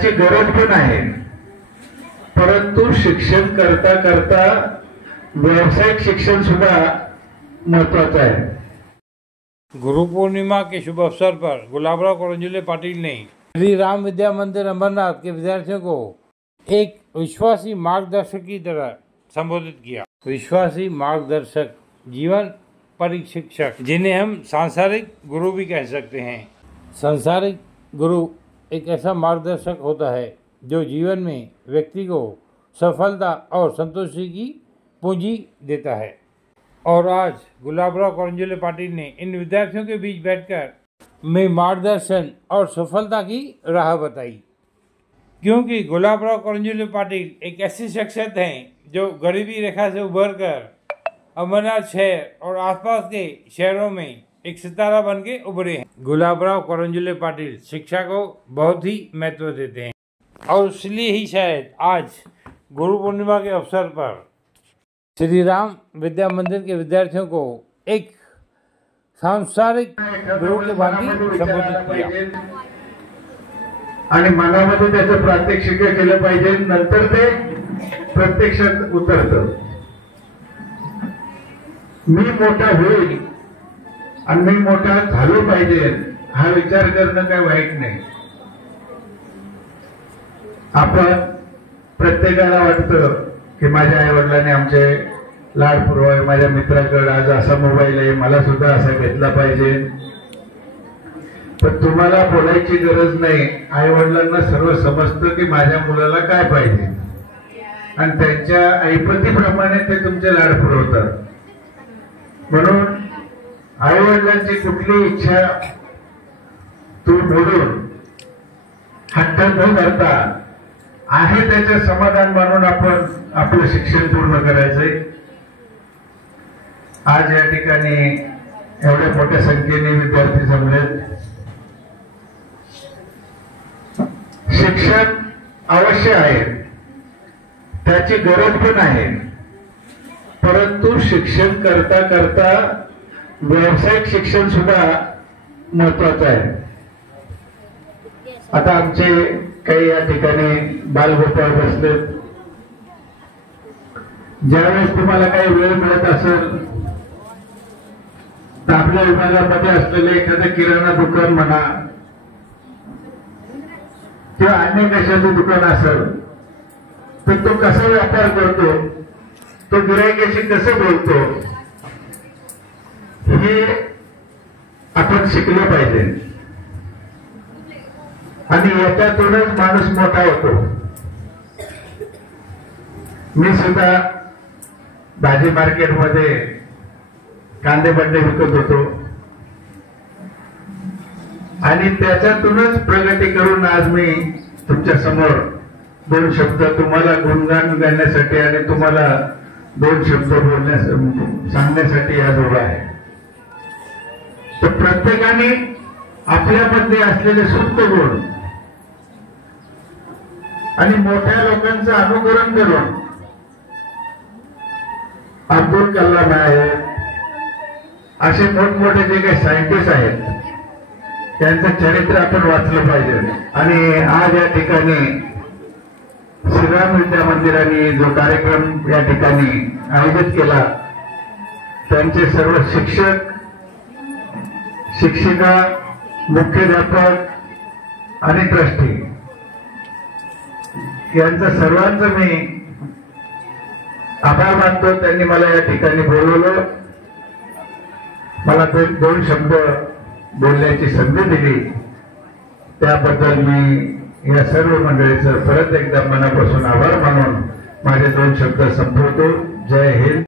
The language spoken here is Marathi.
त्याची गरज पण आहे, परंतु शिक्षण करता करता व्यावसायिक शिक्षण सुद्धा महत्वाचं है। गुरु पूर्णिमा के शुभ अवसर पर गुलाबराव करंजुले पाटिल ने श्री राम विद्या मंदिर अमरनाथ के विद्यार्थियों को एक विश्वासी मार्गदर्शक की तरह संबोधित किया। विश्वासी मार्गदर्शक, जीवन परिशिक्षक, जिन्हें हम सांसारिक गुरु भी कह सकते हैं। सांसारिक गुरु एक ऐसा मार्गदर्शक होता है जो जीवन में व्यक्ति को सफलता और संतोषी की पूंजी देता है। और आज गुलाबराव करंजुले पाटिल ने इन विद्यार्थियों के बीच बैठकर में मार्गदर्शन और सफलता की राह बताई, क्योंकि गुलाबराव करंजुले पाटिल एक ऐसी शख्सियत हैं जो गरीबी रेखा से उभरकर अमरनाथ शहर और आसपास के शहरों में एक सितारा बन के उभरे हैं। गुलाबराव करंजुले पाटिल शिक्षा को बहुत ही महत्व देते हैं और इसलिए ही शायद आज गुरु पूर्णिमा के अवसर पर श्री राम विद्या मंदिर के विद्यार्थियों को एक सांसारिक गुरु के भांति संबोधित किया आणि मनामध्ये त्याचं प्रात्यक्षिक केलं पाहिजे, नंतर ते प्रत्यक्षात उतरतं। मी मोठा होईल आणि मी मोठा झालो पाहिजे हा विचार करणं काही वाईट नाही। आपण प्रत्येकाला वाटतं की माझ्या आई वडिलांनी आमचे लाड पुरवावे, माझ्या मित्राकडे आज असा मोबाईल आहे, मला सुद्धा असा घेतला पाहिजे। पण तुम्हाला बोलायची गरज नाही, आई वडिलांना सर्व समजतं की माझ्या मुलाला काय पाहिजे आणि त्यांच्या ऐपतीप्रमाणे ते तुमचे लाड पुरवतात। म्हणून आई वडिलांची कुठली इच्छा तू बोलून हट्ट न करता आहे त्याचे समाधान मानून आपण आपलं शिक्षण पूर्ण करायचंय। आज या ठिकाणी एवढ्या मोठ्या संख्येने विद्यार्थी जमलेत। शिक्षण अवश्य आहे, त्याची गरज पण आहे, परंतु शिक्षण करता करता व्यावसायिक शिक्षण सुद्धा महत्वाचं आहे। आता आमचे काही या ठिकाणी बालगोपाळ बसलेत, ज्यावेळेस तुम्हाला काही वेळ मिळत असेल तर आपल्या विभागामध्ये असलेलं एखादं किराणा दुकान म्हणा किंवा अन्य कशाचं दुकान असेल तर तो कसा व्यापार करतो, तो गिरायकाशी कसं बोलतो हे आपण शिकलं पाहिजे आणि याच्यातूनच माणूस मोठा होतो। मी सुद्धा भाजी मार्केटमध्ये कांदे बंडे विकत होतो आणि त्याच्यातूनच प्रगती करून आज मी तुमच्या समोर दोन शब्द तुम्हाला गुणगान गाण्यासाठी आणि तुम्हाला दोन शब्द सांगण्यासाठी आज उभा आहे। तर प्रत्येकाने आपल्यामध्ये असलेले सुप्त गुण आणि मोठ्या लोकांचं अनुकरण करून अब्दुल कलाम आहेत, असे मोठमोठे जे काही सायंटिस्ट आहेत त्यांचं चरित्र आपण वाचलं पाहिजे। आणि आज या ठिकाणी श्रीराम विद्या मंदिराने जो कार्यक्रम या ठिकाणी आयोजित केला, त्यांचे सर्व शिक्षक, शिक्षिका, मुख्याध्यापक आणि ट्रस्टी यांचं सर्वांचं मी आभार मानतो। त्यांनी मला या ठिकाणी बोलवलं, मला दोन शब्द बोलण्याची संधी दिली, त्याबद्दल मी या सर्व मंडळीचं परत एकदा मनापासून आभार मानून माझे दोन शब्द संपवतो। जय हिंद।